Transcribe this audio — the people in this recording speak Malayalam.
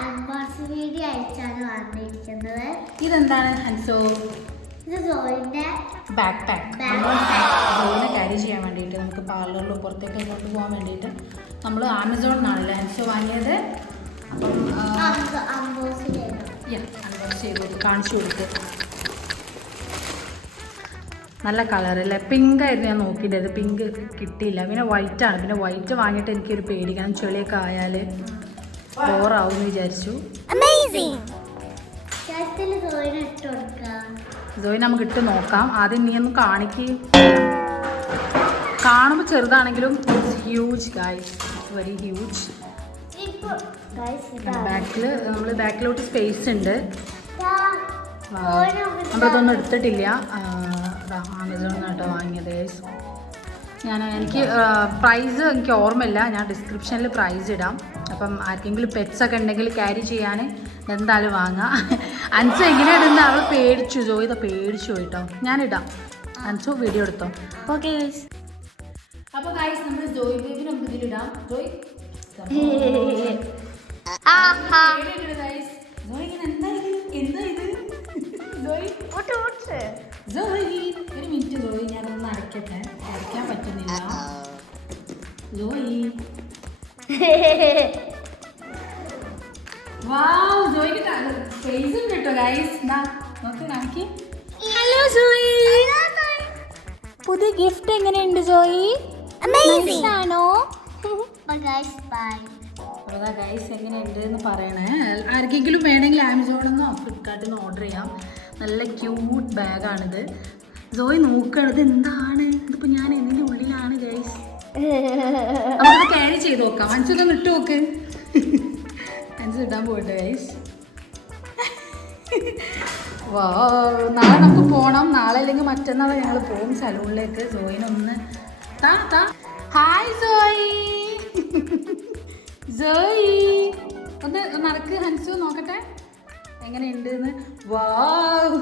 അൺബോക്സിംഗ് വീഡിയോ അയച്ചാണ് വന്നിരിക്കുന്നത്. ഇതെന്താണ് ഹൻസോ? ഇത് സോയിന്റെ ബാക്ക് പാക്ക്. സോയിനെ ക്യാരി ചെയ്യാൻ വേണ്ടിയിട്ട് നമുക്ക് പാർലറിൽ പുറത്തേക്ക് കൊണ്ടു പോകാൻ വേണ്ടിയിട്ട് നമ്മൾ ആമസോണിനാണല്ലേ ഹൻസോ വാങ്ങിയത്. അപ്പം അൺബോക്സ് ചെയ്ത് കാണിച്ചു കൊടുത്ത്. നല്ല കളറല്ലേ, പിങ്ക് ആയിരുന്നു ഞാൻ നോക്കിയിട്ടത്. പിങ്ക് കിട്ടിയില്ല, പിന്നെ വൈറ്റാണ്. പിന്നെ വൈറ്റ് വാങ്ങിയിട്ട് എനിക്കൊരു പേടി, കാരണം ചെളിയൊക്കെ ആയാൽ ബോറാവും എന്ന് വിചാരിച്ചു. സോയി നമുക്ക് ഇട്ട് നോക്കാം. ആദ്യം നീ ഒന്ന് കാണിക്ക്. കാണുമ്പോൾ ചെറുതാണെങ്കിലും it's huge guys, it's very huge. ബാക്കിൽ നമ്മൾ ബാക്കിലോട്ട് സ്പേസ് ഉണ്ട്. നമ്മളതൊന്നും എടുത്തിട്ടില്ല. ആമസോണിൽ നിന്നാട്ടോ വാങ്ങിയത്. എനിക്ക് പ്രൈസ് എനിക്ക് ഓർമ്മയില്ല, ഞാൻ ഡിസ്ക്രിപ്ഷനിൽ പ്രൈസ് ഇടാം. അപ്പം ആർക്കെങ്കിലും പെറ്റ്സ് ഒക്കെ ഉണ്ടെങ്കിൽ ക്യാരി ചെയ്യാൻ എന്തായാലും വാങ്ങാം. അൻസു എങ്ങനെ ഇടുന്ന അവൾ പേടിച്ചു, ജോയിത പേടിച്ചു പോയിട്ടോ. ഞാനിടാം, അൻസു വീഡിയോ എടുത്തോ. ഓക്കെ അപ്പോൾ ഗൈസ് നമ്മൾ ജോയ് ബേബി നമുക്ക് ഇതിലിടാം. ജോയ് ഒരു മിനിറ്റ് ജോയി, ഞാനൊന്ന് അടയ്ക്കട്ടെ. അടയ്ക്കാൻ പറ്റുന്നില്ല ജോയി. വാവ്, ജോയിക്ക് സ്പേസ് ഉണ്ട് കേട്ടോ ഗൈസ്. നോക്ക് കാണിക്ക്. ഹലോ ജോയി, പുതിയ ഗിഫ്റ്റ് എങ്ങനെയുണ്ട് ജോയി? ആണോ? അതാ ഗൈസ് എങ്ങനെയുണ്ട് എന്ന് പറയണേ. ആർക്കെങ്കിലും വേണമെങ്കിൽ ആമസോണിൽ നിന്നോ ഫ്ലിപ്കാർട്ടിൽ നിന്ന് ഓർഡർ ചെയ്യാം. നല്ല ക്യൂട്ട് ബാഗാണിത്. ജോയി നോക്കണത് എന്താണ് ഇതിപ്പോൾ? ഞാൻ ഇതിൻ്റെ ഉള്ളിലാണ് ഗൈസ്. നമുക്ക് ക്യാരി ചെയ്ത് നോക്കാം. മനസ്സിലൊന്ന് ഇട്ട് നോക്ക്. മനസ്സിൽ ഇടാൻ പോയിട്ട് ഗൈസ്. വാ, നാളെ നമുക്ക് പോകണം. നാളെ അല്ലെങ്കിൽ മറ്റന്നാൾ ഞങ്ങൾ പോകും സലൂണിലേക്ക്. ജോയിനൊന്ന് ഹായ് ജോയി. ജോയി ഒന്ന് നടക്ക് ഹൻസു, നോക്കട്ടെ എങ്ങനെയുണ്ട് എന്ന്. വാവ്,